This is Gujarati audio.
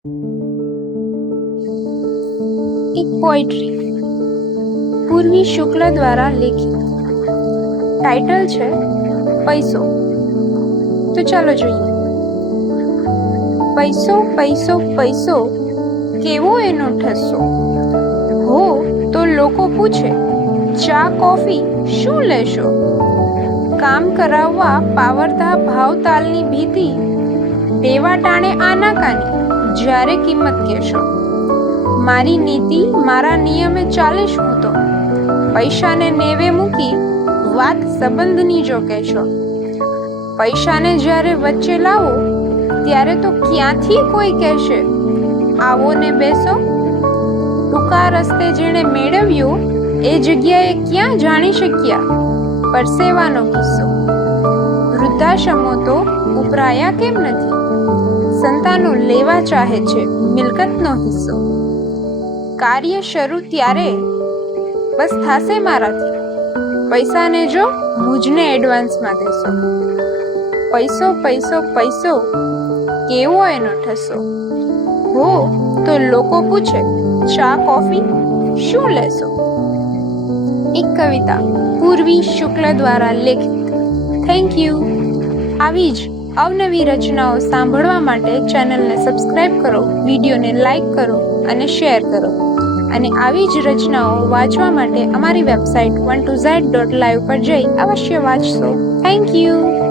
એક પોએટ્રી પૂર્વી શુક્લ દ્વારા લેખિત. ટાઇટલ છે પૈસો. તો ચાલો જોઈએ. પૈસો પૈસો પૈસો, કેવો એનો ઠસ્સો. હો તો લોકો પૂછે, ચા કોફી શું લેશો. કામ કરાવવા પાવરધા ભાવતાલની ભીતિ, દેવા ટાણે આનાકાની જ્યારે કિંમત કહેશો. મારી નીતિ મારા નિયમે ચાલીશ હું તો, પૈસાને નેવે મૂકી વાત સંબંધની જો કહેશો. પૈસાને જ્યારે વચ્ચે લાવો ત્યારે તો ક્યાંથી કોઈ કહેશે, આવો ને બેસો. ટૂંકા રસ્તે જેણે મેળવ્યો એ જગ્યાએ ક્યાં જાણી શક્યા પરસેવાનો કિસ્સો. વૃદ્ધાશ્રમો તો ઉભરાયા કેમ નથી, સંતાનો લેવા ચાહે છે મિલકતનો હિસ્સો. કાર્ય શરૂ ત્યારે બસ થાશે મારાથી, પૈસાને જો મુજને એડવાન્સમાં દેશો. પૈસો પૈસો પૈસો, કેવો એનો ઠસ્સો. હો તો લોકો પૂછે, ચા કોફી શું લેશો. એક કવિતા પૂર્વી શુક્લ દ્વારા લેખિત. Thank you. આવી જ અવનવી રચનાઓ સાંભળવા માટે ચેનલને સબસ્ક્રાઇબ કરો, વિડીયોને લાઈક કરો અને શેર કરો. અને આવી જ રચનાઓ વાંચવા માટે અમારી વેબસાઇટ 1to z.live પર જઈ અવશ્ય વાંચશો. Thank you.